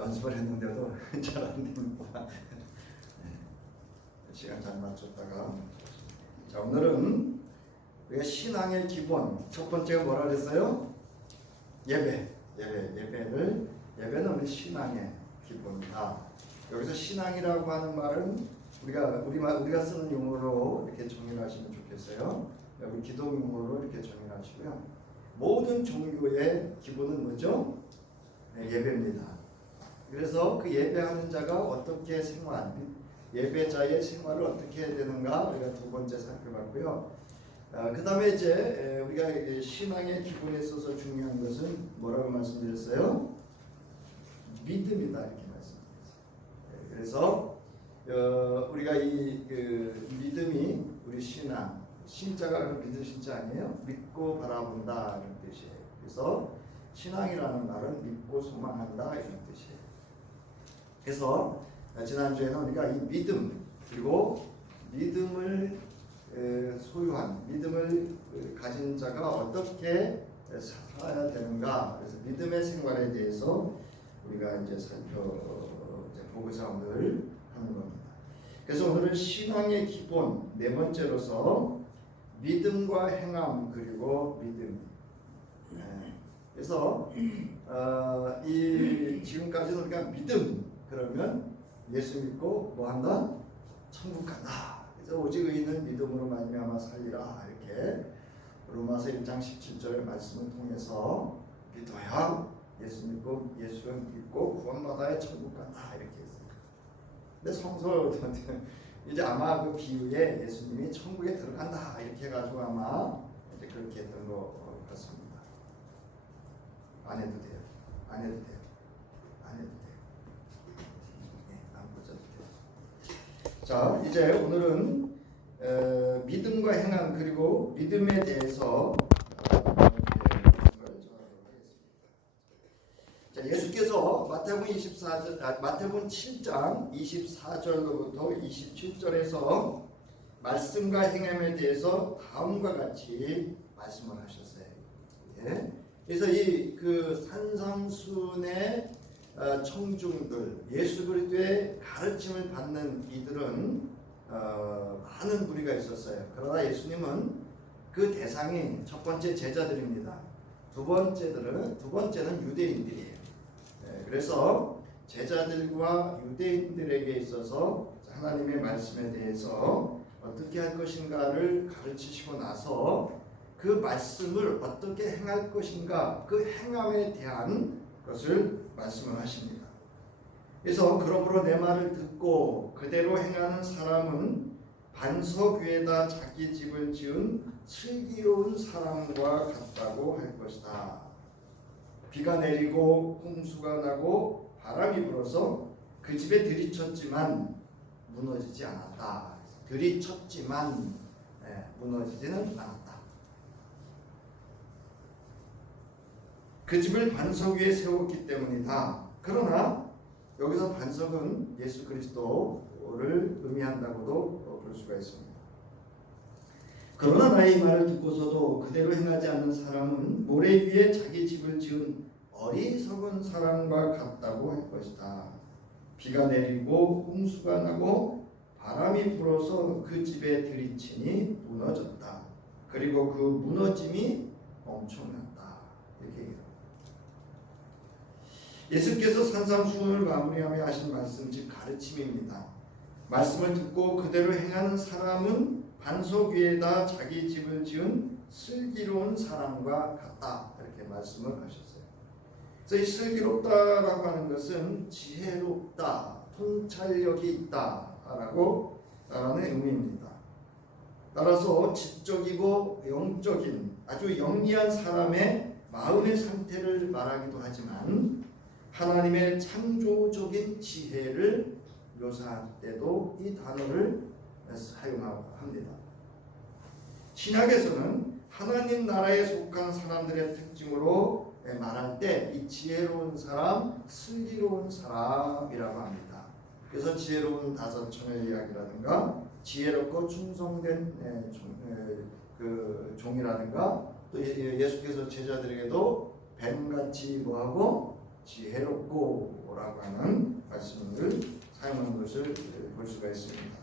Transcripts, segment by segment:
연습을 했는데도 잘 안 됩니다. 시간 잘 맞췄다가 자, 오늘은 우리가 신앙의 기본 첫 번째가 뭐라 그랬어요? 예배는 우리 신앙의 기본이다. 여기서 신앙이라고 하는 말은 우리가 쓰는 용어로 이렇게 정의를 하시면 좋겠어요. 우리 기도 용어로 이렇게 정의를 하시고요. 모든 종교의 기본은 뭐죠? 예배입니다. 그래서 그 예배하는 자가 어떻게 예배자의 생활을 어떻게 해야 되는가 우리가 두 번째 살펴봤고요. 그 다음에 이제 우리가 신앙의 기본에 있어서 중요한 것은 뭐라고 말씀드렸어요? 믿음이다 이렇게 말씀드렸어요. 그래서 우리가 이 믿음이 우리 신자가 믿을 신자 아니에요? 믿고 바라본다 이런 뜻이에요. 그래서 신앙이라는 말은 믿고 소망한다 이런 뜻이에요. 그래서 지난주에는 우리가 이 믿음 그리고 믿음을 소유한 믿음을 가진 자가 어떻게 살아야 되는가, 그래서 믿음의 생활에 대해서 우리가 이제 보고자 오늘 하는 겁니다. 그래서 오늘은 신앙의 기본 네 번째로서 믿음과 행함 그리고 믿음. 그래서 지금까지는 우리가 믿음 그러면 예수 믿고 뭐 한다? 천국 간다. 그래서 오직 의인은 믿음으로 말미암아 살리라 이렇게 로마서 1장 17절의 말씀을 통해서 믿어야 예수를 믿고 구원받아야 천국 간다 이렇게 했어요. 근데 성서 이제 아마 그 비유에 예수님이 천국에 들어간다 이렇게 해가지고 아마 이제 그렇게 했던 것 같습니다. 안 해도 돼요. 자, 이제 오늘은 믿음과 행함 그리고 믿음에 대해서 자, 예수께서 마태복음 7장 24절로부터 27절에서 말씀과 행함에 대해서 다음과 같이 말씀을 하셨어요. 예? 그래서 그 산상순의 청중들, 예수 그리스도의 가르침을 받는 이들은 많은 무리가 있었어요. 그러나 예수님은 그 대상이 첫 번째 제자들입니다. 두 번째는 유대인들이에요. 그래서 제자들과 유대인들에게 있어서 하나님의 말씀에 대해서 어떻게 할 것인가를 가르치시고 나서 그 말씀을 어떻게 행할 것인가, 그 행함에 대한 것을 말씀을 하십니다. 그래서 그러므로 내 말을 듣고 그대로 행하는 사람은 반석 위에다 자기 집을 지은 슬기로운 사람과 같다고 할 것이다. 비가 내리고 홍수가 나고 바람이 불어서 그 집에 들이쳤지만 무너지지 않았다. 들이쳤지만 무너지지는 않았다. 그 집을 반석 위에 세웠기 때문이다. 그러나 여기서 반석은 예수 그리스도를 의미한다고도 볼 수가 있습니다. 그러나 나의 말을 듣고서도 그대로 행하지 않는 사람은 모래 위에 자기 집을 지은 어리석은 사람과 같다고 할 것이다. 비가 내리고 홍수가 나고 바람이 불어서 그 집에 들이치니 무너졌다. 그리고 그 무너짐이 엄청났다. 이렇게 얘기합니다. 예수께서 산상수훈을 마무리하며 하신 말씀, 즉 가르침입니다. 말씀을 듣고 그대로 행하는 사람은 반석 위에다 자기 집을 지은 슬기로운 사람과 같다. 이렇게 말씀을 하셨어요. 그래서 이 슬기롭다라고 하는 것은 지혜롭다, 통찰력이 있다라는 의미입니다. 따라서 지적이고 영적인 아주 영리한 사람의 마음의 상태를 말하기도 하지만 하나님의 창조적인 지혜를 묘사할 때도 이 단어를 사용합니다. 신약에서는 하나님 나라에 속한 사람들의 특징으로 말할 때 이 지혜로운 사람, 슬기로운 사람이라고 합니다. 그래서 지혜로운 다섯천의 이야기라든가 지혜롭고 충성된 종이라든가 또 예수께서 제자들에게도 뱀같이 뭐하고 지혜롭고라고 하는 말씀을 사용한 것을 볼 수가 있습니다.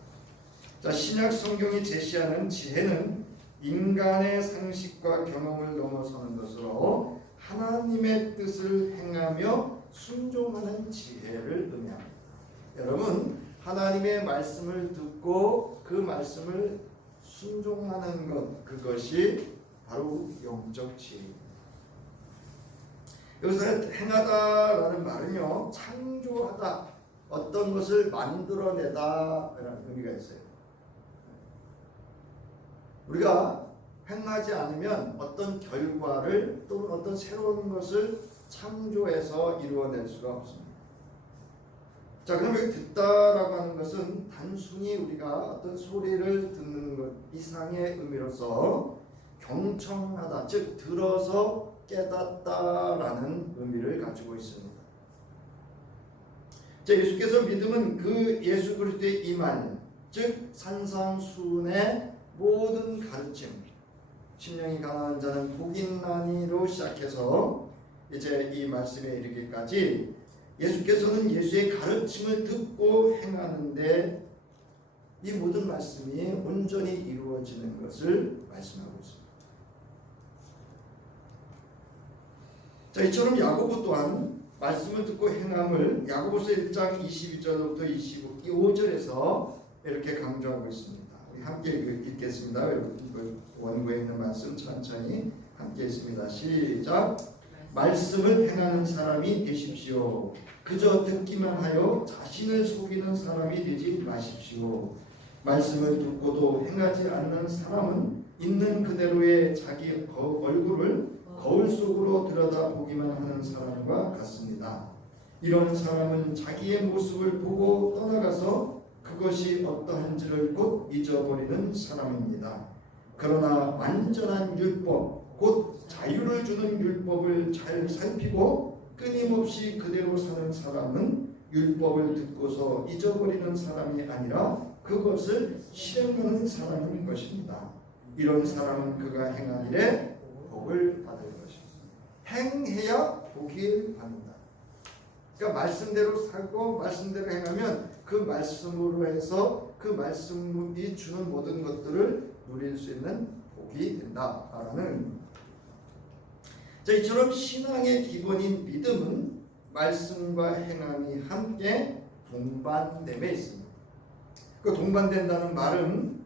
자, 신약 성경이 제시하는 지혜는 인간의 상식과 경험을 넘어서는 것으로 하나님의 뜻을 행하며 순종하는 지혜를 의미합니다. 여러분, 하나님의 말씀을 듣고 그 말씀을 순종하는 것, 그것이 바로 영적 지혜입니다. 여기서 행하다라는 말은요, 창조하다, 어떤 것을 만들어내다라는 의미가 있어요. 우리가 행하지 않으면 어떤 결과를 또는 어떤 새로운 것을 창조해서 이루어낼 수가 없습니다. 자, 그럼 여기 듣다라고 하는 것은 단순히 우리가 어떤 소리를 듣는 것 이상의 의미로서 경청하다, 즉 들어서 깨닫다라는 의미를 가지고 있습니다. 자, 예수께서 믿음은 그 예수 그리스도의 임한, 즉 산상수훈의 모든 가르침, 심령이 가난한 자는 복이 있나니로 시작해서 이제 이 말씀에 이르기까지 예수께서는 예수의 가르침을 듣고 행하는데 이 모든 말씀이 온전히 이루어지는 것을 말씀하고 있습니다. 자, 이처럼 야고보 또한 말씀을 듣고 행함을 야고보서 1장 22절부터 25절에서 이렇게 강조하고 있습니다. 우리 함께 읽겠습니다. 원고에 있는 말씀 천천히 함께 읽습니다. 시작. 말씀을 행하는 사람이 되십시오. 그저 듣기만 하여 자신을 속이는 사람이 되지 마십시오. 말씀을 듣고도 행하지 않는 사람은 있는 그대로의 자기 얼굴을 거울 속으로 들여다보기만 하는 사람과 같습니다. 이런 사람은 자기의 모습을 보고 떠나가서 그것이 어떠한지를 곧 잊어버리는 사람입니다. 그러나 완전한 율법, 곧 자유를 주는 율법을 잘 살피고 끊임없이 그대로 사는 사람은 율법을 듣고서 잊어버리는 사람이 아니라 그것을 실행하는 사람인 것입니다. 이런 사람은 그가 행한 일에 복을 받을 것입니다. 행해야 복을 받는다. 그러니까 말씀대로 살고 말씀대로 행하면 그 말씀으로 해서 그 말씀이 주는 모든 것들을 누릴 수 있는 복이 된다라는. 자, 이처럼 신앙의 기본인 믿음은 말씀과 행함이 함께 동반됨에 있습니다. 그 동반된다는 말은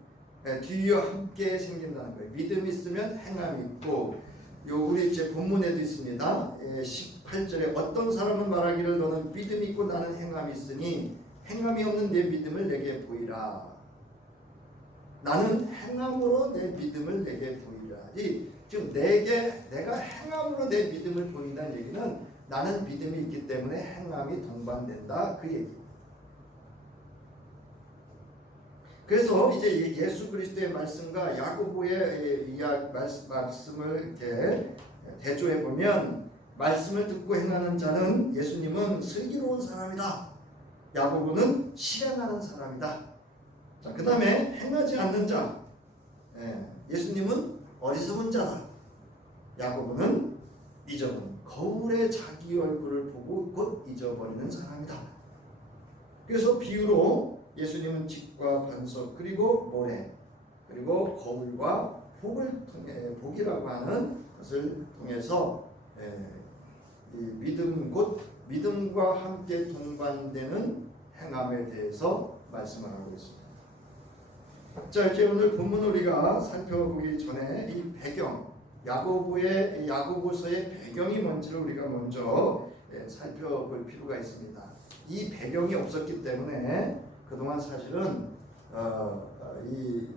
뒤이어 함께 생긴다는 거예요. 믿음이 있으면 행함이 있고, 우리 제 본문에도 있습니다. 18절에 어떤 사람은 말하기를 너는 믿음이 있고 나는 행함이 있으니 행함이 없는 내 믿음을 내게 보이라. 나는 행함으로 내 믿음을 내게 보이라지. 지금 내가 행함으로 내 믿음을 보인다는 얘기는 나는 믿음이 있기 때문에 행함이 동반된다, 그 얘기. 그래서 이제 예수 그리스도의 말씀과 야고보의 말씀을 이렇게 대조해 보면, 말씀을 듣고 행하는 자는 예수님은 슬기로운 사람이다. 야고보는 실행하는 사람이다. 자, 그 다음에 행하지 않는 자, 예수님은 어리석은 자다. 야고보는 잊어버린, 거울에 자기 얼굴을 보고 곧 잊어버리는 사람이다. 그래서 비유로 예수님은 집과 반석, 그리고 모래, 그리고 거울과 복을 통해, 복이라고 하는 것을 통해서 이 믿음, 곧 믿음과 함께 동반되는 행함에 대해서 말씀을 하고 있습니다. 자, 이제 오늘 본문 우리가 살펴보기 전에 이 배경, 야고보서의 배경이 뭔지를 우리가 먼저 살펴볼 필요가 있습니다. 이 배경이 없었기 때문에 그동안 사실은 이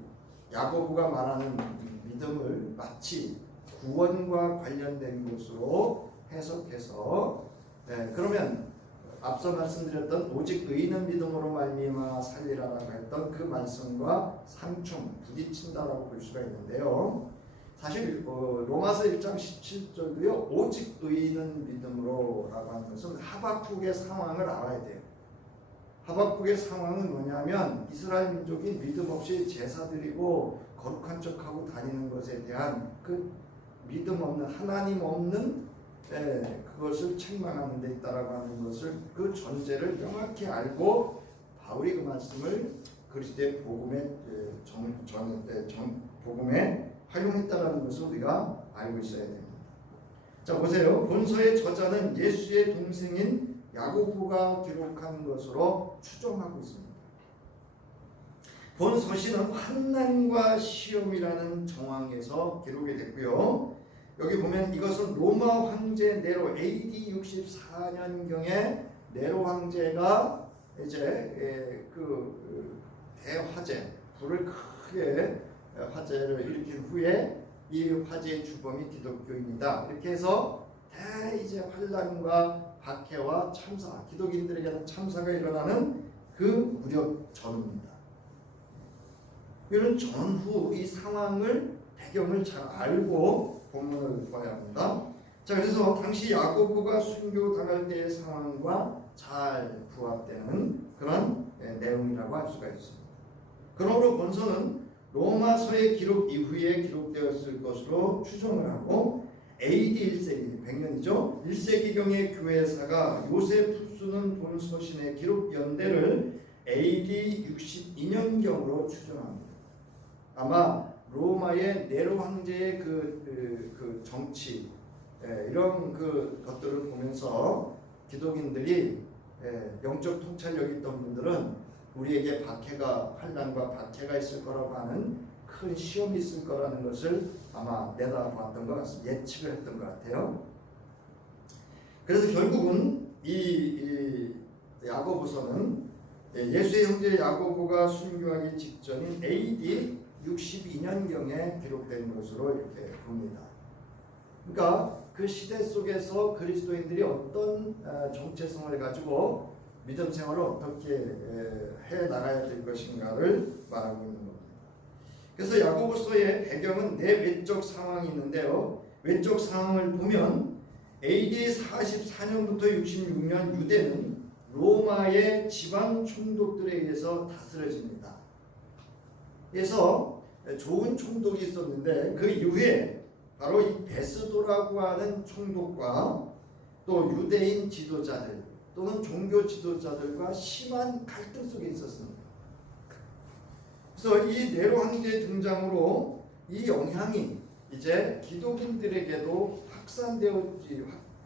야고보가 말하는 믿음을 마치 구원과 관련된 것으로 해석해서, 그러면 앞서 말씀드렸던 오직 의인은 믿음으로 말미암아 살리라라고 했던 그 말씀과 상충, 부딪힌다라고 볼 수가 있는데요. 사실 로마서 1장 17절도요. 오직 의인은 믿음으로라고 하는 것은 하박국의 상황을 알아야 돼요. 하박국의 상황은 뭐냐면 이스라엘 민족이 믿음 없이 제사 드리고 거룩한 척하고 다니는 것에 대한 그 믿음 없는, 하나님 없는 그것을 책망하는 데 있다라고 하는 것을 그 전제를 명확히 알고 바울이 그 말씀을 그리스도의 복음에 복음에 활용했다라는 것을 우리가 알고 있어야 됩니다. 자 보세요. 본서의 저자는 예수의 동생인 야고보가 기록한 것으로 추정하고 있습니다. 본서신은 환난과 시험이라는 정황에서 기록이 됐고요. 여기 보면 이것은 로마 황제 네로 AD 64년경에 네로 황제가 이제 그 대화재 불을 크게 화재를 일으킨 후에 이 화재의 주범이 기독교인이다. 이렇게 해서 이제 환난과 박해와 참사, 기독인들에게는 참사가 일어나는 그 무렵 전입니다. 이런 전후 이 상황을 배경을 잘 알고 본문을 봐야 합니다. 자 그래서 당시 야고보가 순교 당할 때의 상황과 잘 부합되는 그런 내용이라고 할 수가 있습니다. 그러므로 본서는 로마서의 기록 이후에 기록되었을 것으로 추정을 하고 AD 1세기 100년이죠. 1세기경의 교회사가 요세푸스는 본서신의 기록 연대를 AD 62년경으로 추정합니다. 아마 로마의 네로 황제의 그 정치 이런 그 것들을 보면서 기독인들이 영적 통찰력이 있던 분들은 우리에게 환난과 박해가 있을 거라고 하는 큰 시험이 있을 거라는 것을 아마 내다봤던 것 같습니다. 예측을 했던 것 같아요. 그래서 결국은 이 야고보서는 예수의 형제 야고보가 순교하기 직전인 AD 62년경에 기록된 것으로 이렇게 봅니다. 그러니까 그 시대 속에서 그리스도인들이 어떤 정체성을 가지고 믿음 생활을 어떻게 해 나가야 될 것인가를 말하고 있는 겁니다. 그래서 야고보서의 배경은 내외적 상황이 있는데요. 외적 상황을 보면 AD 44년부터 66년 유대는 로마의 지방 총독들에 의해서 다스려집니다. 그래서 좋은 총독이 있었는데 그 이후에 바로 이 베스도라고 하는 총독과 또 유대인 지도자들 또는 종교 지도자들과 심한 갈등 속에 있었습니다. 그래서 이 네로 황제의 등장으로 이 영향이 이제 기독인들에게도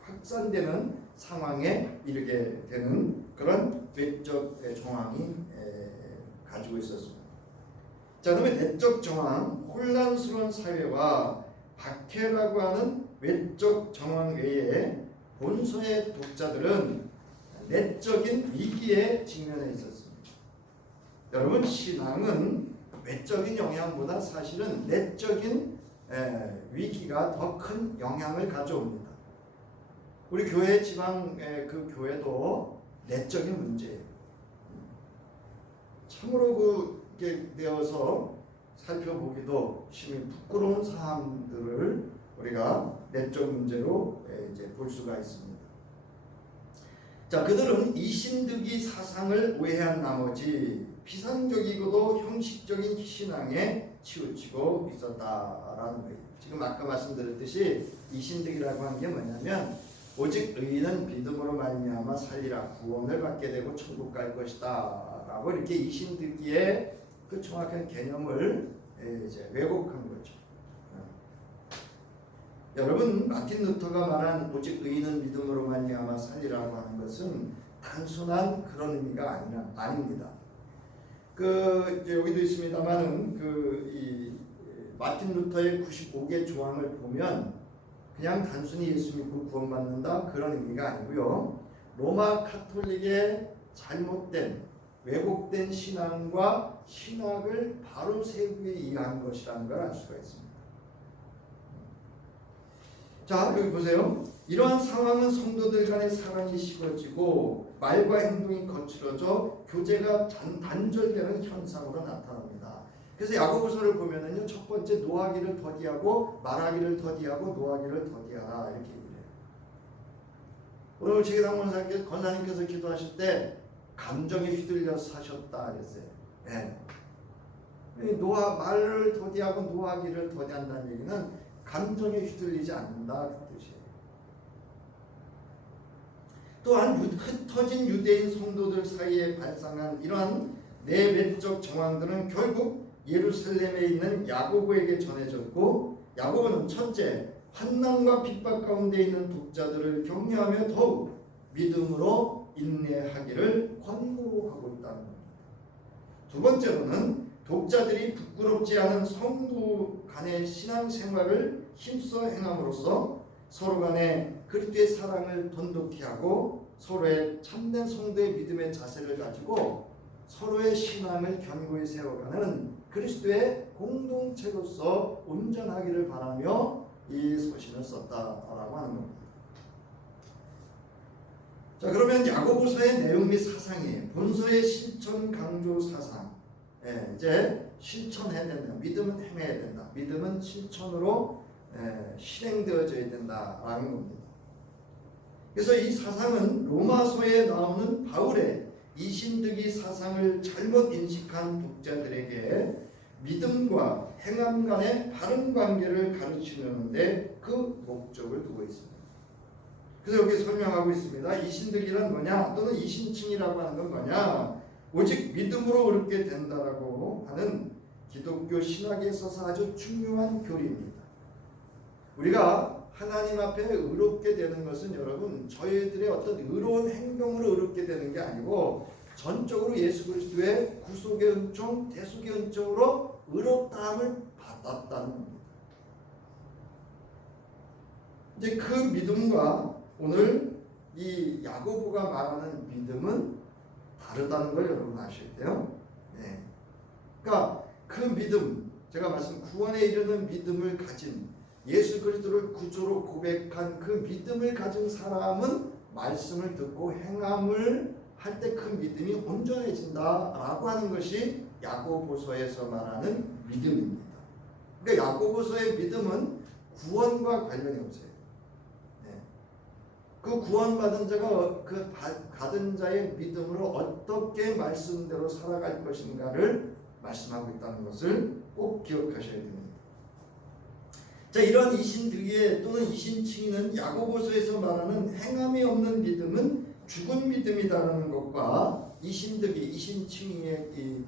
확산되는 상황에 이르게 되는 그런 외적 정황이 가지고 있었습니다. 자, 그다음에 내적 정황, 혼란스러운 사회와 박해라고 하는 외적 정황 외에 본서의 독자들은 내적인 위기에 직면해 있었습니다. 여러분 신앙은 외적인 영향보다 사실은 내적인 위기가 더 큰 영향을 가져옵니다. 우리 교회 지방 그 교회도 내적인 문제예요. 참으로 그게 되어서 살펴보기도 심히 부끄러운 사항들을 우리가 내적 문제로 이제 볼 수가 있습니다. 자, 그들은 이신득이 사상을 오해한 나머지 피상적이고도 형식적인 신앙에 치우치고 있었다라는 거예요. 지금 아까 말씀드렸듯이 이신득이라고 하는 게 뭐냐면 오직 의인은 믿음으로 말미암아 살리라 구원을 받게 되고 천국 갈 것이다 라고 이렇게 이신득이의 그 정확한 개념을 이제 왜곡한 거죠. 여러분 마틴 루터가 말한 오직 의인은 믿음으로 말미암아 살리라고 하는 것은 단순한 그런 의미가 아닙니다. 여기도 있습니다만은 이 마틴 루터의 95개 조항을 보면 그냥 단순히 예수 믿고 구원받는다 그런 의미가 아니고요. 로마 카톨릭의 잘못된 왜곡된 신앙과 신학을 바로 세우기 위한 것이라는 걸 알 수가 있습니다. 자, 여기 보세요. 이러한 상황은 성도들 간의 사랑이 식어지고 말과 행동이 거칠어져 교제가 단절되는 현상으로 나타납니다. 그래서 야고보서를 보면은요, 첫 번째 노하기를 더디하고 말하기를 더디하고 노하기를 더디하라 이렇게 얘기해요. 오늘 제기당 권사님께서 기도하실 때 감정에 휘둘려서 사셨다 그랬어요. 네. 말을 더디하고 노하기를 더디한다는 얘기는 감정에 휘둘리지 않는다 그 뜻이에요. 또한 흩어진 유대인 성도들 사이에 발생한 이러한 내외적 정황들은 결국 예루살렘에 있는 야고보에게 전해졌고, 야고보는 첫째, 환난과 핍박 가운데 있는 독자들을 격려하며 더욱 믿음으로 인내하기를 권고하고 있다는 겁니다. 두 번째로는 독자들이 부끄럽지 않은 성도 간의 신앙생활을 힘써 행함으로써 서로 간에 그리스도의 사랑을 돈독히 하고 서로의 참된 성도의 믿음의 자세를 가지고 서로의 신앙을 견고히 세워가는 그리스도의 공동체로서 온전하기를 바라며 이 서신을 썼다라고 하는 겁니다. 자, 그러면 야고보서의 내용 및 사상이 본서의 실천 강조 사상, 이제 실천해야 된다. 믿음은 행해야 된다. 믿음은 실천으로 실행되어져야 된다라는 겁니다. 그래서 이 사상은 로마서에 나오는 바울의 이신득이 사상을 잘못 인식한 독자들에게 믿음과 행함 간의 바른 관계를 가르치려는데 그 목적을 두고 있습니다. 그래서 여기 설명하고 있습니다. 이신득이란 뭐냐, 또는 이신칭이라고 하는 건 뭐냐, 오직 믿음으로 의롭게 된다라고 하는 기독교 신학에 있어서 아주 중요한 교리입니다. 우리가 하나님 앞에 의롭게 되는 것은 여러분 저희들의 어떤 의로운 행동으로 의롭게 되는 게 아니고 전적으로 예수 그리스도의 구속의 은총, 대속의 은총으로 의롭다함을 받았다는 겁니다. 이제 그 믿음과 오늘 이 야고보가 말하는 믿음은 다르다는 걸 여러분 아셔야 돼요. 네. 그러니까 그 믿음, 제가 말씀 구원에 이르는 믿음을 가진 예수 그리스도를 구주로 고백한 그 믿음을 가진 사람은 말씀을 듣고 행함을 할 때 그 믿음이 온전해진다라고 하는 것이 야고보서에서 말하는 믿음입니다. 그러니까 야고보서의 믿음은 구원과 관련이 없어요. 네. 그 구원받은 자가 그 받은 자의 믿음으로 어떻게 말씀대로 살아갈 것인가를 말씀하고 있다는 것을 꼭 기억하셔야 됩니다. 자, 이런 이신득의 또는 이신칭의는 야고보서에서 말하는 행함이 없는 믿음은 죽은 믿음이다라는 것과 이신득이 이신칭의의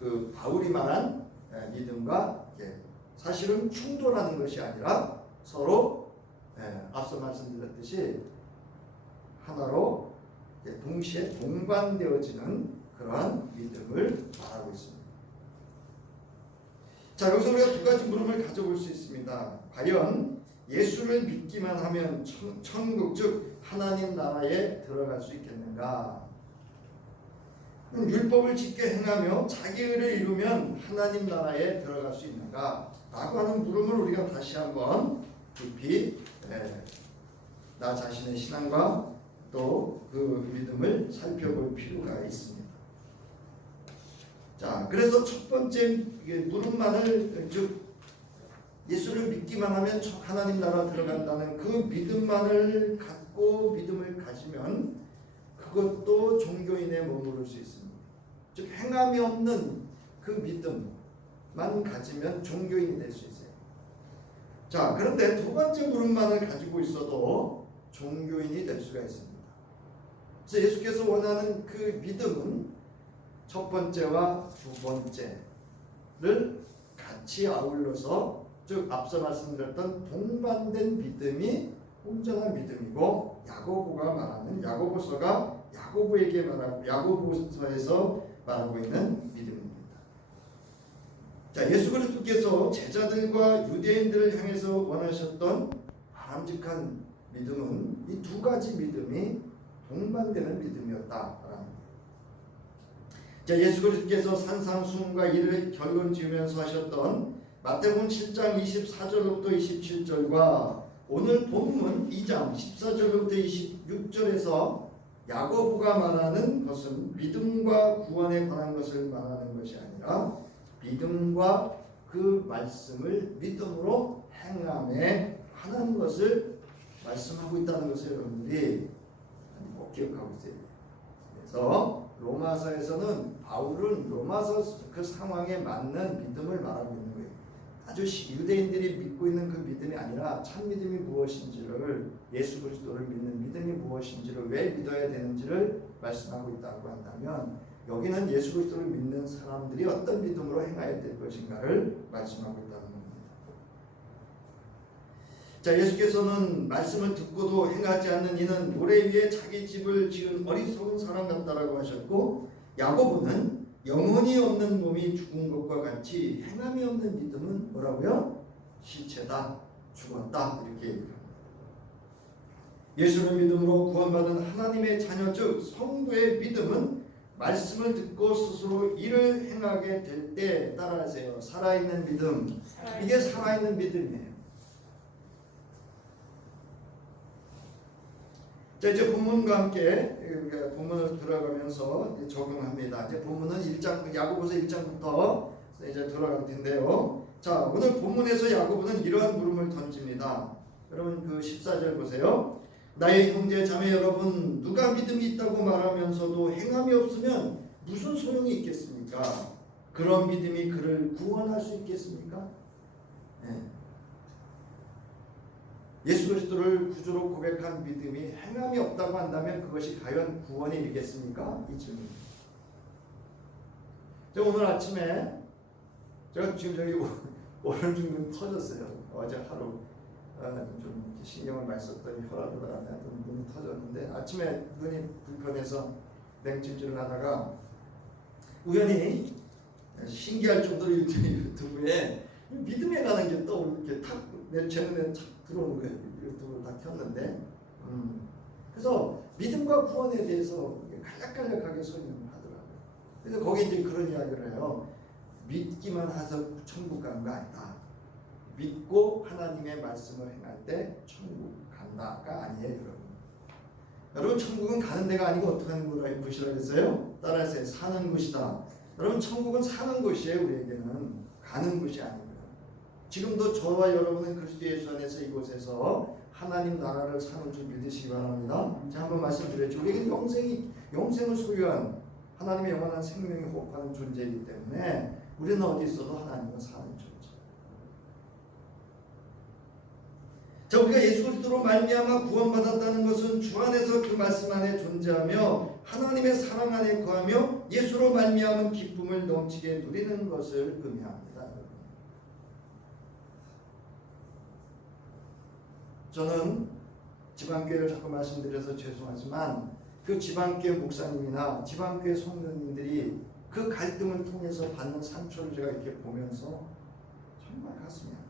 그 바울이 말한 믿음과 사실은 충돌하는 것이 아니라 서로 앞서 말씀드렸듯이 하나로 동시에 동반되어지는 그러한 믿음을 말하고 있습니다. 자, 여기서 우리가 두 가지 물음을 가져볼 수 있습니다. 과연 예수를 믿기만 하면 천국, 즉 하나님 나라에 들어갈 수 있겠는가? 율법을 지켜 행하며 자기 의를 이루면 하나님 나라에 들어갈 수 있는가? 라고 하는 물음을 우리가 다시 한번 깊이 나 자신의 신앙과 또 그 믿음을 살펴볼 필요가 있습니다. 자, 그래서 첫 번째 물음만을, 즉 예수를 믿기만 하면 하나님 나라 들어간다는 그 믿음만을 갖고 믿음을 가지면 그것도 종교인에 머무를 수 있습니다. 즉 행함이 없는 그 믿음만 가지면 종교인이 될 수 있어요. 자, 그런데 두 번째 물음만을 가지고 있어도 종교인이 될 수가 있습니다. 그래서 예수께서 원하는 그 믿음은 첫 번째와 두 번째를 같이 아울러서, 즉 앞서 말씀드렸던 동반된 믿음이 온전한 믿음이고, 야고보가 말하는 야고보서가 야고보에게 말하고 야고보서에서 말하고 있는 믿음입니다. 자, 예수 그리스도께서 제자들과 유대인들을 향해서 원하셨던 바람직한 믿음은 이 두 가지 믿음이 동반되는 믿음이었다라는 겁니다. 자, 예수 그리스도께서 산상수훈과 이를 결론 지으면서 하셨던 마태복음 7장 24절로부터 27절과 오늘 본문 2장 14절로부터 26절에서 야고보가 말하는 것은 믿음과 구원에 관한 것을 말하는 것이 아니라 믿음과 그 말씀을 믿음으로 행함에 하는 것을 말씀하고 있다는 것을 여러분들이 꼭 기억하고 있어야 돼요. 그래서 로마서에서는 바울은 로마서 그 상황에 맞는 믿음을 말하고 있는 거예요. 아주 유대인들이 믿고 있는 그 믿음이 아니라 참 믿음이 무엇인지를, 예수 그리스도를 믿는 믿음이 무엇인지를, 왜 믿어야 되는지를 말씀하고 있다고 한다면, 여기는 예수 그리스도를 믿는 사람들이 어떤 믿음으로 행해야 될 것인가를 말씀하고 있다는 겁니다. 자, 예수께서는 말씀을 듣고도 행하지 않는 이는 모래 위에 자기 집을 지은 어리석은 사람 같다라고 하셨고, 야고보는 영혼이 없는 몸이 죽은 것과 같이 행함이 없는 믿음은 뭐라고요? 시체다, 죽었다, 이렇게 얘기합니다. 예수를 믿음으로 구원받은 하나님의 자녀 즉 성도의 믿음은 말씀을 듣고 스스로 일을 행하게 될 때, 따라하세요, 살아있는 믿음. 이게 살아있는 믿음이에요. 자, 이제 본문과 함께 본문을 들어가면서 적용합니다. 이제 본문은 1장, 야고보서 1장부터 이제 들어갈 텐데요. 자, 오늘 본문에서 야고보는 이러한 물음을 던집니다. 여러분 그 14절 보세요. 나의 형제 자매 여러분, 누가 믿음이 있다고 말하면서도 행함이 없으면 무슨 소용이 있겠습니까? 그런 믿음이 그를 구원할 수 있겠습니까? 네. 예수 그리스도를 구주로 고백한 믿음이 행함이 없다고 한다면 그것이 과연 구원에 이르겠습니까? 이 질문. 제가 오늘 아침에 제가 지금 저기 오늘 중금 터졌어요. 어제 하루 좀 신경을 많이 썼더니 혈압을 나가면 눈이 터졌는데, 아침에 눈이 불편해서 냉찜질을 하다가 우연히 신기할 정도로 유튜브에 믿음에 관한 게 이렇게 탁 제 눈에 탁 들어오는 거예요. 유튜브를 다 켰는데, 그래서 믿음과 구원에 대해서 간략간략하게 설명을 하더라고요. 그래서 거기 이제 그런 이야기를 해요. 믿기만 해서 천국 가는 거 아니다. 믿고 하나님의 말씀을 행할 때 천국 간다가 아니에요, 여러분. 여러분 천국은 가는 데가 아니고 어떻게 하는 곳이라고 했어요? 따라서 사는 곳이다. 여러분 천국은 사는 곳이에요. 우리에게는 가는 곳이 아니고요. 지금도 저와 여러분은 그리스도 예수 안에서 이곳에서 하나님 나라를 사는 줄 믿으시기 바랍니다. 제가 한번 말씀드렸죠. 우리에게 영생을 소유한 하나님의 영원한 생명이 호흡하는 존재이기 때문에 우리는 어디 있어도 하나님은 사는 존재. 자, 우리가 예수 그리스도로 말미암아 구원받았다는 것은 주 안에서 그 말씀 안에 존재하며 하나님의 사랑 안에 거하며 예수로 말미암은 기쁨을 넘치게 누리는 것을 의미합니다. 저는 지방교회를 자꾸 말씀드려서 죄송하지만 그 지방교회 목사님이나 지방교회 성도님들이 그 갈등을 통해서 받는 상처를 제가 이렇게 보면서 정말 가슴이 아파요.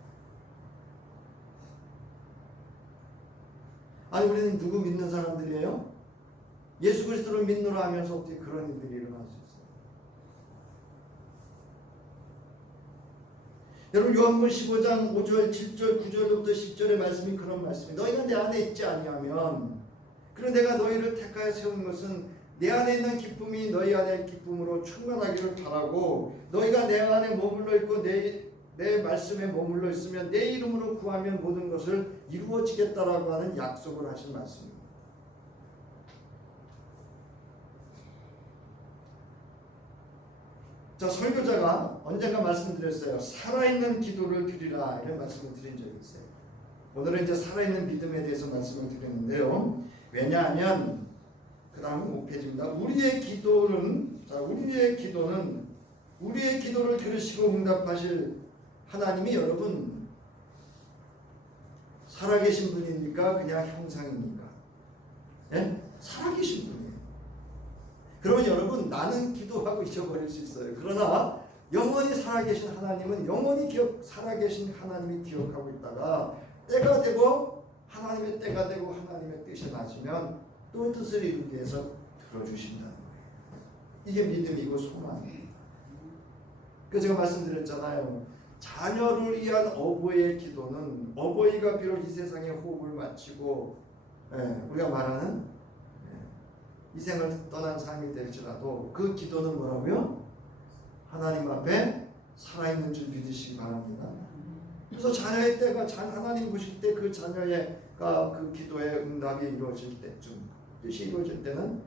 아니, 우리는 누구 믿는 사람들이에요? 예수 그리스도를 믿노라 하면서 어떻게 그런 일들이 일어날 수 있어요? 여러분 요한복음 15장 5절 7절 9절부터 10절의 말씀이 그런 말씀이, 너희가 내 안에 있지 아니하면, 그리고 내가 너희를 택하여 세운 것은 내 안에 있는 기쁨이 너희 안의 기쁨으로 충만하기를 바라고, 너희가 내 안에 머물러 있고 내 말씀에 머물러 있으면 내 이름으로 구하면 모든 것을 이루어지겠다라고 하는 약속을 하신 말씀입니다. 자, 설교자가 언젠가 말씀드렸어요. 살아있는 기도를 드리라, 이런 말씀을 드린 적이 있어요. 오늘은 이제 살아있는 믿음에 대해서 말씀을 드렸는데요. 왜냐하면 그 다음은 5페이지입니다. 우리의 기도는 우리의 기도를 들으시고 응답하실 하나님이 여러분 살아계신 분입니까? 그냥 형상입니까? 예? 살아계신 분이에요. 그러면 여러분, 나는 기도하고 잊어버릴 수 있어요. 그러나 영원히 살아계신 하나님은 살아계신 하나님이 기억하고 있다가 때가 되고 하나님의 때가 되고 하나님의 뜻이 맞으면 또 뜻을 이루기 위해서 들어주신다는 거예요. 이게 믿음이고 소망이에요. 그래서 제가 말씀드렸잖아요. 자녀를 위한 어버이의 기도는, 어버이가 비록 이 세상에 호흡을 마치고 우리가 말하는 이 생을 떠난 삶이 될지라도 그 기도는 뭐라고요? 하나님 앞에 살아있는 줄 믿으시기 바랍니다. 그래서 자녀의 때가, 하나님 보실 때 그 자녀의 그 기도의 응답이 이루어질 때쯤, 뜻이 이루어질 때는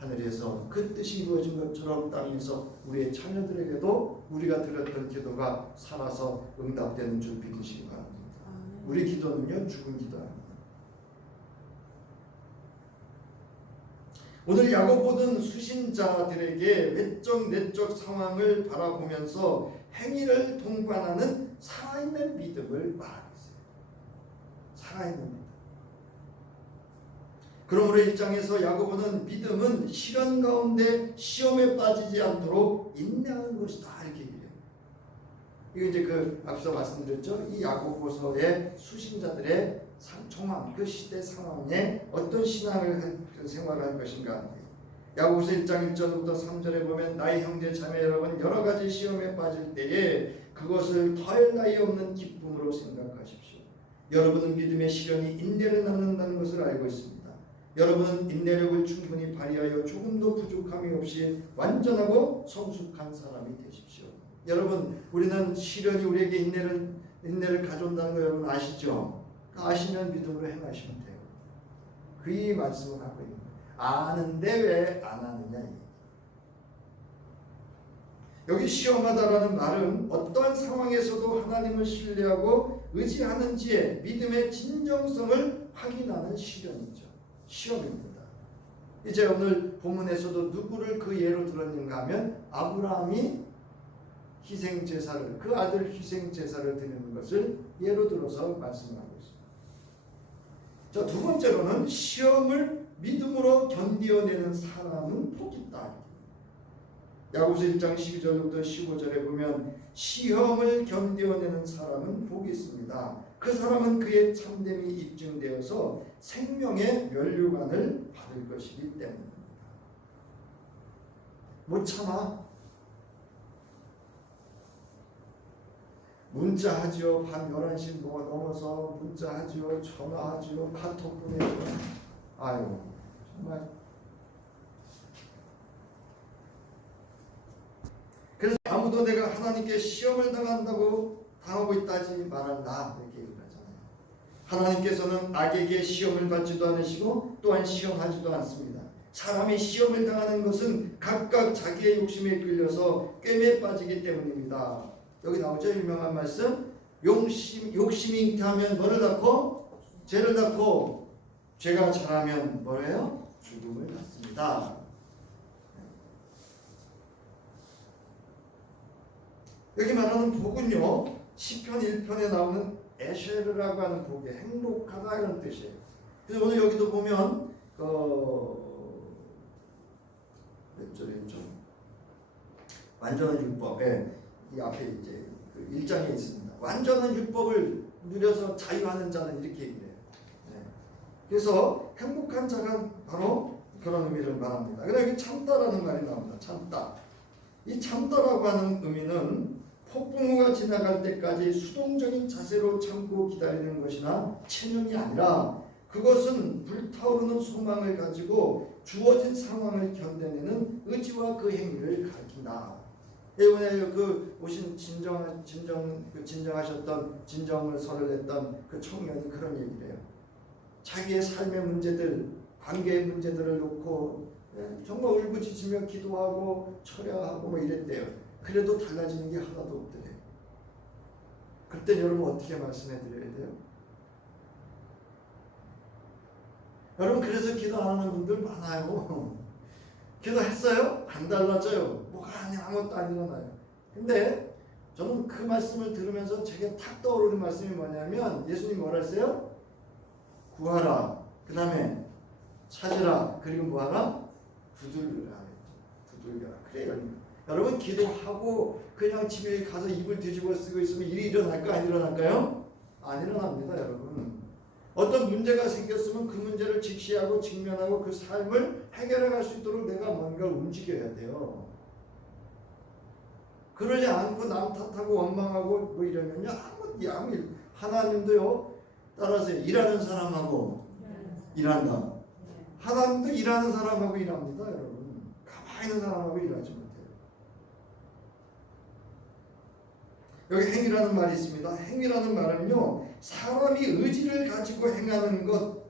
하늘에서 그 뜻이 이루어진 것처럼 땅에서 우리의 자녀들에게도 우리가 드렸던 기도가 살아서 응답되는 줄 믿으시기 바랍니다. 우리 기도는요 죽은 기도입니다. 오늘 야곱 보던 수신자들에게 외적 내적 상황을 바라보면서 행위를 동반하는 살아있는 믿음을 말하고 있어요. 살아있는 믿음. 그러므로 1장에서 야고보는 믿음은 시련 가운데 시험에 빠지지 않도록 인내하는 것이다 이렇게 얘기해요. 이거 이제 그 앞서 말씀드렸죠. 이 야고보서의 수신자들의 정황, 그 시대 상황에 어떤 신앙을 생활을 할 것인가. 야고보서 1장 1절부터 3절에 보면 나의 형제 자매 여러분 여러 가지 시험에 빠질 때에 그것을 더할 나위 없는 기쁨으로 생각하십시오. 여러분은 믿음의 시련이 인내를 낳는다는 것을 알고 있습니다. 여러분은 인내력을 충분히 발휘하여 조금도 부족함이 없이 완전하고 성숙한 사람이 되십시오. 여러분, 우리는 시련이 우리에게 인내를 가져온다는 거 여러분 아시죠? 아시면 믿음으로 행하시면 돼요. 그 말씀을 하고 있는 거예요. 아는데 왜 안 하느냐. 여기 시험하다라는 말은 어떠한 상황에서도 하나님을 신뢰하고 의지하는지에 믿음의 진정성을 확인하는 시련이죠. 시험입니다. 이제 오늘 본문에서도 누구를 그 예로 들었는가 하면 아브라함이 희생 제사를 그 아들 희생 제사를 드리는 것을 예로 들어서 말씀하고 있습니다. 자, 두 번째로는 시험을 믿음으로 견디어내는 사람은 복이 있다. 야고보서 1장 12절부터 15절에 보면 시험을 견디어내는 사람은 복이 있습니다. 그 사람은 그의 참됨이 입증되어서 생명의 면류관을 받을 것이기 때문입니다. 못 참아. 문자하지요. 밤 11시 넘어서 문자하지요. 전화하지요. 카톡 보내죠. 아유 정말. 그래서 아무도 내가 하나님께 시험을 당하고 있다지 말한다 이렇게 얘기를 하잖아요. 하나님께서는 악에게 시험을 받지도 않으시고 또한 시험하지도 않습니다. 사람이 시험을 당하는 것은 각각 자기의 욕심에 끌려서 꿰매 빠지기 때문입니다. 여기 나오죠. 유명한 말씀. 욕심이 잉태하면 뭐를 낳고? 죄를 낳고 죄가 자라면 뭐래요? 죽음을 낳습니다. 여기 말하는 복은요, 시편 1편에 나오는 에쉐르라고 하는 복에 행복하다 이런 뜻이에요. 그래서 오늘 여기도 보면 몇 절이죠? 완전한 율법에 이 앞에 이제 그 1장에 있습니다. 완전한 율법을 누려서 자유하는 자는 이렇게 얘기해요. 네. 그래서 행복한 자가 바로 그런 의미를 말합니다. 그래서 여기 참다라는 말이 나옵니다. 참다. 이 참다라고 하는 의미는 폭풍우가 지나갈 때까지 수동적인 자세로 참고 기다리는 것이나 체념이 아니라 그것은 불타오르는 소망을 가지고 주어진 상황을 견뎌내는 의지와 그 행위를 가리킨다. 이번에 그 오신 진정하셨던 진정을 설을 했던 그 청년이 그런 얘기를 해요. 자기의 삶의 문제들, 관계의 문제들을 놓고 정말 울부짖으며 기도하고 철야하고 뭐 이랬대요. 그래도 달라지는 게 하나도 없더래요. 그때 여러분 어떻게 말씀해 드려야 돼요? 여러분 그래서 기도 안 하는 분들 많아요. 기도했어요? 안 달라져요. 뭐가 아무것도 안 일어나요. 근데 저는 그 말씀을 들으면서 제게 탁 떠오르는 말씀이 뭐냐면 예수님이 뭐라 했어요? 구하라. 그 다음에 찾으라. 그리고 뭐하라? 두들겨라. 두들겨라. 그래요. 여러분 기도하고 그냥 집에 가서 입을 뒤집어 쓰고 있으면 일이 일어날까 안 일어날까요? 안 일어납니다. 여러분. 어떤 문제가 생겼으면 그 문제를 직시하고 직면하고 그 삶을 해결해 갈 수 있도록 내가 뭔가를 움직여야 돼요. 그러지 않고 남 탓하고 원망하고 뭐 이러면요 아무 일 하나님도요 따라서 일하는 사람하고 일한다. 하나님도 일하는 사람하고 일합니다. 여러분 가만히 있는 사람하고 일하지 못해요. 여기 행위라는 말이 있습니다. 행위라는 말은요 사람이 의지를 가지고 행하는 것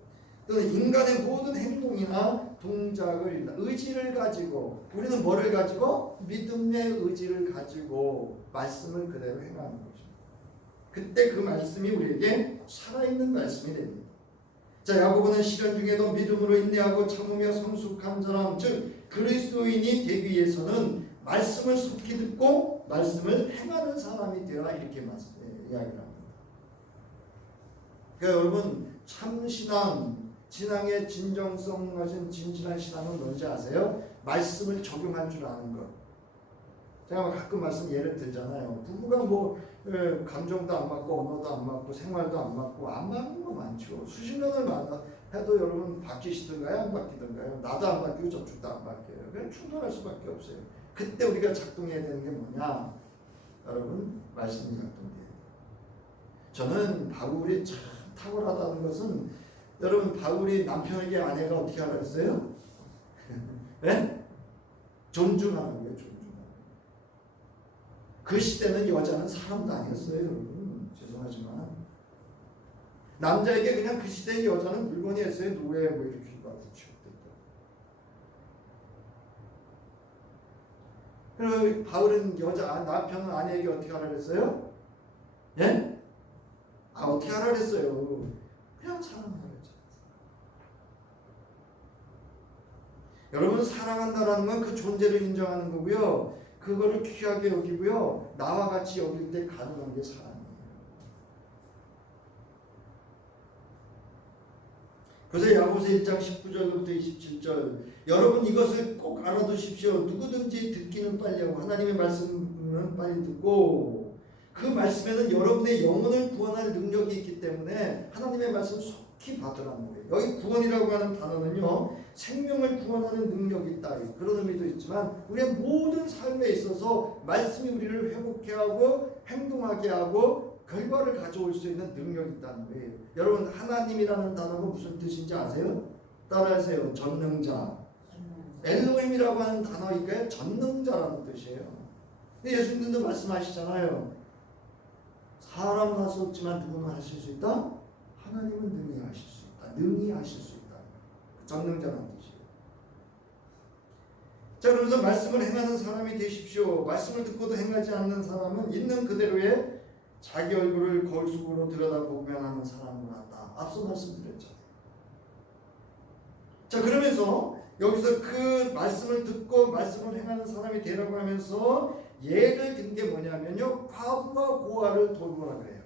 또는 인간의 모든 행동이나 동작을 의지를 가지고 우리는 뭐를 가지고 믿음의 의지를 가지고 말씀을 그대로 행하는 거죠. 그때 그 말씀이 우리에게 살아있는 말씀이 됩니다. 자, 야고보는 시련 중에도 믿음으로 인내하고 참으며 성숙한 사람, 즉 그리스도인이 되기 위해서는 말씀을 속히 듣고 말씀을 행하는 사람이 되라 이렇게 이야기를 합니다. 그러니까 여러분 참 신앙, 신앙의 진정성 가진 진실한 신앙은 뭔지 아세요? 말씀을 적용할 줄 아는 것. 제가 가끔 말씀 예를 들잖아요. 부부가 뭐 감정도 안 맞고 언어도 안 맞고 생활도 안 맞고 안 맞는 거 많죠. 수십 년을 해도 여러분 바뀌시던가요? 안 바뀌던가요? 나도 안 바뀌고 저쪽도 안 바뀌어요. 그냥 충돌할 수밖에 없어요. 그때 우리가 작동해야 되는 게 뭐냐? 여러분 말씀이 작동돼야 돼요. 저는 바울이 참 탁월하다는 것은 여러분 바울이 남편에게 아내가 어떻게 하라 했어요? 네? 존중하라고요. 존중하라고. 그 시대는 여자는 사람도 아니었어요. 여러분 죄송하지만 남자에게 그냥 그 시대의 여자는 물건이었어요. 노예 뭐 이렇게 취급됐다. 그리고 바울은 남편은 아내에게 어떻게 하라 그랬어요? 예? 어떻게 하라 그랬어요? 그냥 사랑하라 그랬죠. 여러분 사랑한다라는 건 그 존재를 인정하는 거고요. 그거를 귀하게 여기고요. 나와 같이 여길 때 가능한 게 사랑이에요. 그래서 야고보서 1장 19절부터 27절 여러분 이것을 꼭 알아두십시오. 누구든지 듣기는 빨리 하고 하나님의 말씀은 빨리 듣고 그 말씀에는 여러분의 영혼을 구원할 능력이 있기 때문에 하나님의 말씀 속히 받으라는 거예요. 여기 구원이라고 하는 단어는요. 생명을 구원하는 능력이 있다. 그런 의미도 있지만 우리의 모든 삶에 있어서 말씀이 우리를 회복해 하고 행동하게 하고 결과를 가져올 수 있는 능력이 있다는 거예요. 여러분 하나님이라는 단어가 무슨 뜻인지 아세요? 따라하세요. 전능자. 엘로힘이라고 하는 단어니까 전능자라는 뜻이에요. 근데 예수님도 말씀하시잖아요. 사람은 할 수 없지만 누구는 하실 수 있다? 하나님은 능히 하실 수 있다. 능히 하실 수 있다. 전능자라는 뜻이에요. 자, 그러면서 말씀을 행하는 사람이 되십시오. 말씀을 듣고도 행하지 않는 사람은 있는 그대로의 자기 얼굴을 거울 속으로 들여다보면 하는 사람을 한다. 앞서 말씀드렸잖아요. 자, 그러면서 여기서 그 말씀을 듣고 말씀을 행하는 사람이 되라고 하면서 예를 든 게 뭐냐면요. 과부와 고아를 돌보라 그래요.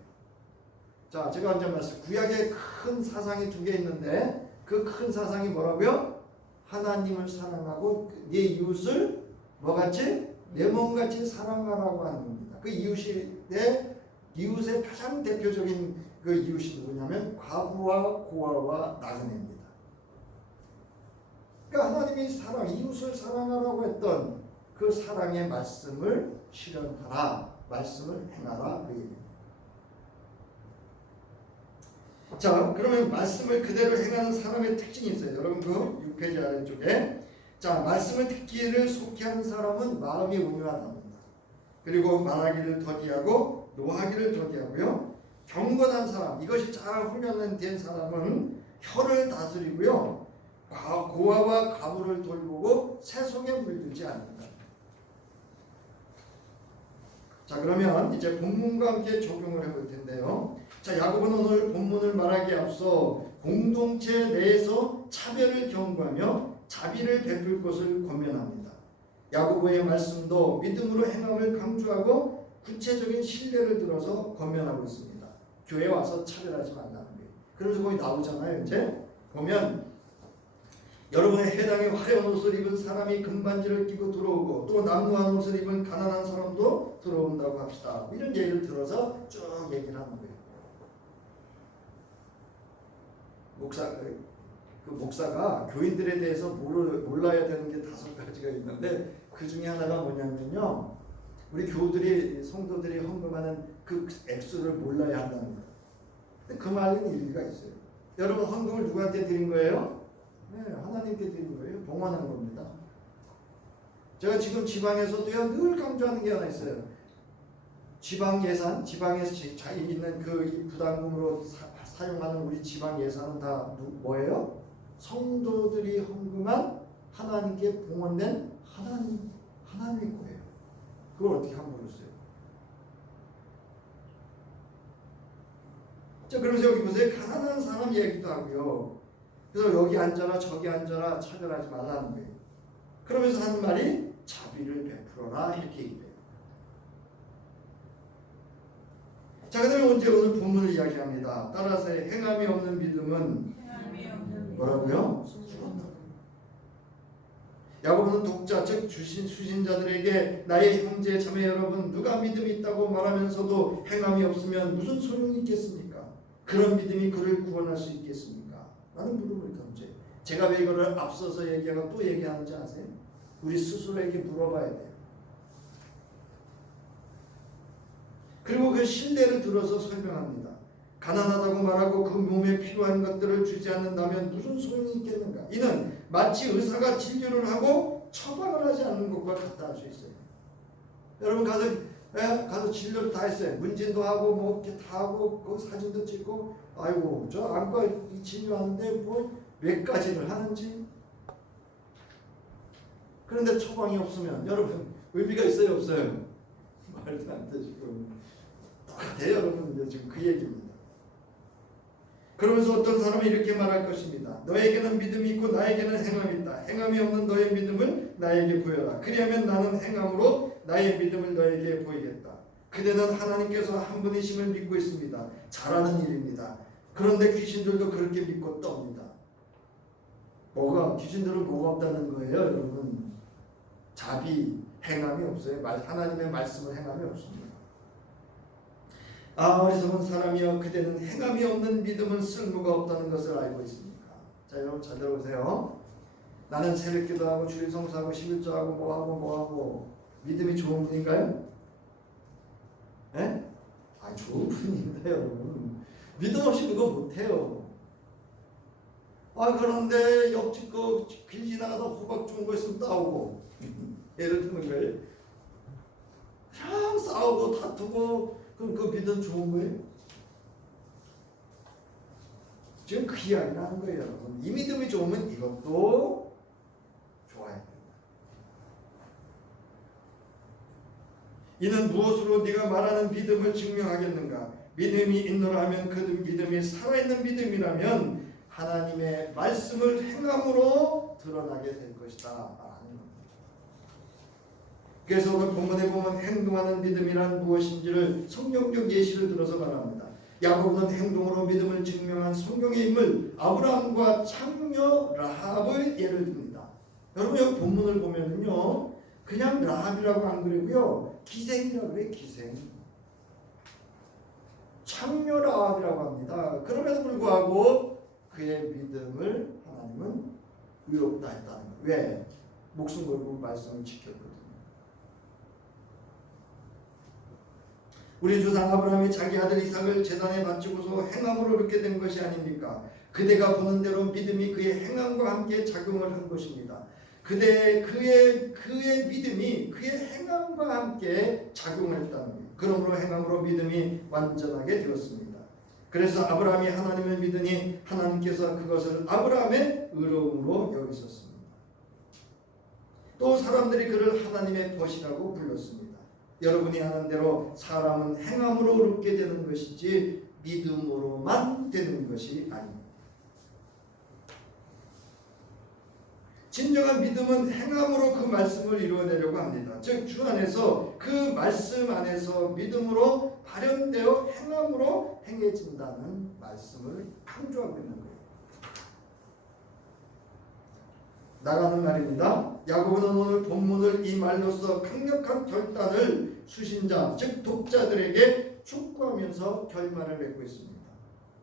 자, 제가 언제 말씀 구약에 큰 사상이 두 개 있는데 그 큰 사상이 뭐라고요? 하나님을 사랑하고 네 이웃을 뭐같이? 내 몸같이 사랑하라고 하는 겁니다. 그 이웃의 가장 대표적인 그 이웃이 누구냐면 과부와 고아와 나그네입니다. 그러니까 하나님이 이웃을 사랑하라고 했던 그 사랑의 말씀을 실현하라, 말씀을 행하라 그 얘기입니다. 자, 그러면 말씀을 그대로 행하는 사람의 특징이 있어요. 여러분 그 6페이지 아래쪽에 자, 말씀을 듣기를 속히 하는 사람은 마음이 온유하답니다. 그리고 말하기를 더디하고 노하기를 더디하고요. 경건한 사람, 이것이 잘 훈련된 사람은 혀를 다스리고요. 고아와 과부를 돌보고 세속에 물들지 않는다. 자, 그러면 이제 본문과 함께 적용을 해볼 텐데요. 자, 야고보는 오늘 본문을 말하기에 앞서 공동체 내에서 차별을 경고하며 자비를 베풀 것을 권면합니다. 야고보의 말씀도 믿음으로 행함을 강조하고 구체적인 신뢰를 들어서 권면하고 있습니다. 교회 와서 차별하지 말라는 거예요. 그래서 거기 나오잖아요. 이제 보면 여러분의 해당의 화려한 옷을 입은 사람이 금반지를 끼고 들어오고 또 남루한 옷을 입은 가난한 사람도 들어온다고 합시다. 이런 예를 들어서 쭉 얘기를 하는 거예요. 목사가 교인들에 대해서 몰라야 되는 게 5가지가 있는데 그 중에 하나가 뭐냐면요. 우리 성도들이 헌금하는 그 액수를 몰라야 한다는 거예요. 근데 그 말에는 일리가 있어요. 여러분 헌금을 누구한테 드린 거예요? 네, 하나님께 드린 거예요. 봉헌한 겁니다. 제가 지금 지방에서도요 늘 강조하는 게 하나 있어요. 지방 예산, 지방에서 있는 그 부담금으로 사용하는 우리 지방 예산은 다 뭐예요? 성도들이 헌금한 하나님께 봉헌된 하나님의 거예요. 그걸 어떻게 함부로 써요? 자, 그러면서 여기 보세요. 가난한 사람 얘기도 하고요. 그래서 여기 앉아라 저기 앉아라 차별하지 말라는 거예요. 그러면서 하는 말이 자비를 베풀어라 이렇게 얘기해요. 자, 그 다음에 오늘 본문을 이야기합니다. 따라서 행함이 없는 믿음은 뭐라고요? 죽었다. 야고보는 독자 즉 수신자들에게 나의 형제 자매 여러분 누가 믿음이 있다고 말하면서도 행함이 없으면 무슨 소용이 있겠습니까? 그런 믿음이 그를 구원할 수 있겠습니까? 라는 물음을 던져요. 제가 왜 이거를 앞서서 얘기하고 또 얘기하는지 아세요? 우리 스스로에게 물어봐야 돼요. 그리고 그 신뢰를 들어서 설명합니다. 가난하다고 말하고 그 몸에 필요한 것들을 주지 않는다면 무슨 소용이 있겠는가? 이는 마치 의사가 진료를 하고 처방을 하지 않는 것과 같다 할 수 있어요. 여러분 가서 진료를 다 했어요. 문진도 하고 뭐 이렇게 다 하고 그 사진도 찍고 아이고 저 안과 진료하는데 뭐 몇 가지를 하는지. 그런데 처방이 없으면 여러분 의미가 있어요 없어요? 말도 안 돼 지금. 똑같아요 여러분. 지금 그 얘기입니다. 그러면서 어떤 사람은 이렇게 말할 것입니다. 너에게는 믿음이 있고 나에게는 행함이 있다. 행함이 없는 너의 믿음을 나에게 보여라. 그리하면 나는 행함으로 나의 믿음을 너에게 보이겠다. 그대는 하나님께서 한 분이심을 믿고 있습니다. 잘하는 일입니다. 그런데 귀신들도 그렇게 믿고 떱니다. 귀신들은 뭐가 없다는 거예요 여러분? 자비, 행함이 없어요. 하나님의 말씀을 행함이 없습니다. 어리석은 사람이여 그대는 행함이 없는 믿음은 쓸모가 없다는 것을 알고 있습니까? 자 여러분 잘 들어보세요. 나는 새벽기도 하고 주일 성수하고 11조하고 뭐하고 믿음이 좋은 분인가요? 예? 좋은 분인데 여러분 믿음 없이 그거 못해요. 그런데 옆집 길 지나가다 호박 좋은 거 있으면 따오고 예를 드는 거예요. 그냥 싸우고 다투고 그럼 그 믿음 좋은 거예요? 지금 그 이야기를 하는 거예요 여러분. 이 믿음이 좋으면 이것도 좋아야 된다. 이는 무엇으로 네가 말하는 믿음을 증명하겠는가? 믿음이 있노라 하면 그 믿음이 살아있는 믿음이라면 하나님의 말씀을 행함으로 드러나게 될 것이다 라는 겁니다. 그래서 오늘 본문에 보면 행동하는 믿음이란 무엇인지를 성경적 예시를 들어서 말합니다. 야고보는 행동으로 믿음을 증명한 성경의 인물 아브라함과 창녀 라합을 예를 듭니다. 여러분 여기 본문을 보면은요 그냥 라합이라고 안 그러고요 기생이라고 그래요. 기생. 창녀 라합이라고 합니다. 그럼에도 불구하고 그의 믿음을 하나님은 의롭다 했다는 거예요. 왜? 목숨 걸고 말씀을 지켰거든요. 우리 조상 아브라함이 자기 아들 이삭을 제단에 바치고서 행함으로 이렇게 된 것이 아닙니까? 그대가 보는 대로 믿음이 그의 행함과 함께 작용을 한 것입니다. 그의 믿음이 그의 행함과 함께 작용을 했다는 거예요. 그러므로 행함으로 믿음이 완전하게 되었습니다. 그래서 아브라함이 하나님을 믿으니 하나님께서 그것을 아브라함의 의로움으로 여기셨습니다. 또 사람들이 그를 하나님의 벗이라고 불렀습니다. 여러분이 아는 대로 사람은 행함으로 얻게 되는 것이지 믿음으로만 되는 것이 아닙니다. 진정한 믿음은 행함으로 그 말씀을 이루어내려고 합니다. 즉 주 안에서 그 말씀 안에서 믿음으로 발현되어 행함으로 행해진다는 말씀을 강조하고 있는 거예요. 나가는 말입니다. 야고보는 오늘 본문을 이 말로써 강력한 결단을 수신자 즉 독자들에게 촉구하면서 결말을 맺고 있습니다.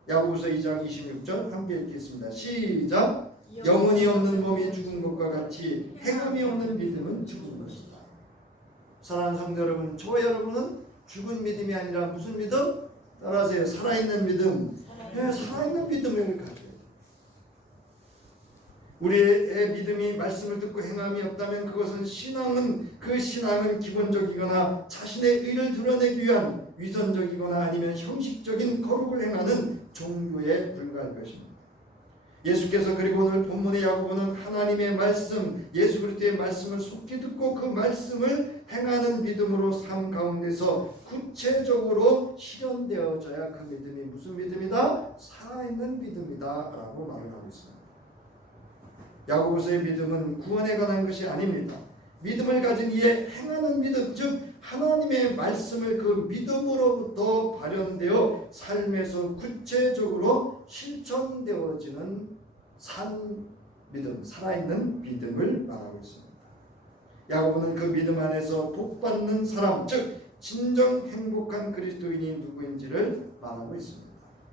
야고보서 2장 26절 함께 읽겠습니다. 시작. 영혼이 없는 몸이 죽은 것과 같이 행함이 없는 믿음은 죽은 것이다. 사랑하는 성도 여러분, 저와 여러분은 죽은 믿음이 아니라 무슨 믿음? 따라하세요. 살아있는 믿음. 살아있는 믿음을 가져야 돼요. 우리의 믿음이 말씀을 듣고 행함이 없다면 그것은 그 신앙은 기본적이거나 자신의 의를 드러내기 위한 위선적이거나 아니면 형식적인 거룩을 행하는 종교에 불과할 것입니다. 예수께서 그리고 오늘 본문의 야고보는 하나님의 말씀, 예수 그리스도의 말씀을 속히 듣고 그 말씀을 행하는 믿음으로 삶 가운데서 구체적으로 실현되어져야 그 믿음이 무슨 믿음이다? 살아있는 믿음이다 라고 말을 하고 있습니다. 야고보서의 믿음은 구원에 관한 것이 아닙니다. 믿음을 가진 이에 행하는 믿음, 즉 하나님의 말씀을 그 믿음으로부터 발현되어 삶에서 구체적으로 실천되어지는 산 믿음, 살아있는 믿음을 말하고 있습니다. 야고보는 그 믿음 안에서 복받는 사람, 즉 진정 행복한 그리스도인이 누구인지를 말하고 있습니다.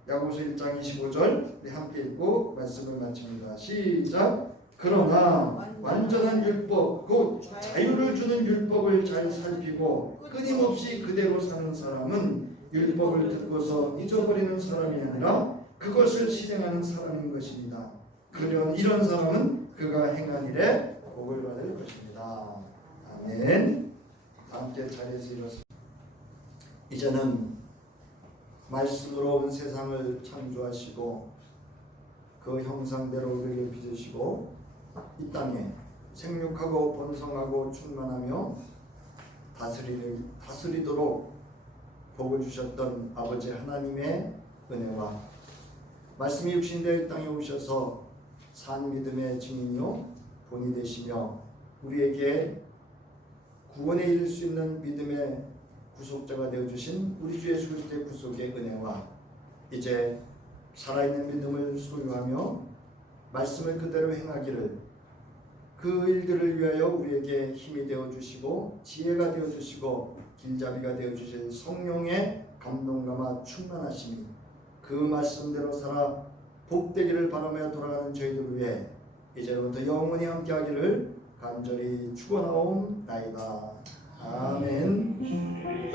야고보서 1장 25절 우리 함께 읽고 말씀을 마칩니다. 시작. 그러나 완전한 율법, 곧 자유를 주는 율법을 잘 살피고 끊임없이 그대로 사는 사람은 율법을 듣고서 잊어버리는 사람이 아니라 그것을 실행하는 사람인 것입니다. 이런 사람은 그가 행한 일에 복을 받을 것입니다. 아멘. 함께 자리에서 일어서 이제는 말씀으로 온 세상을 창조하시고 그 형상대로 우리를 빚으시고 이 땅에 생육하고 번성하고 충만하며 다스리도록 복을 주셨던 아버지 하나님의 은혜와 말씀이 육신되어 이 땅에 오셔서 산 믿음의 증인이요 본이 되시며 우리에게 구원에 이를 수 있는 믿음의 구속자가 되어주신 우리 주 예수 그리스도의 구속의 은혜와 이제 살아있는 믿음을 소유하며 말씀을 그대로 행하기를 그 일들을 위하여 우리에게 힘이 되어주시고 지혜가 되어주시고 길잡이가 되어주실 성령의 감동감화 충만하심이 그 말씀대로 살아 복되기를 바라며 돌아가는 저희들 위해 이제부터 영원히 함께하기를 간절히 축원하옵나이다. 아멘.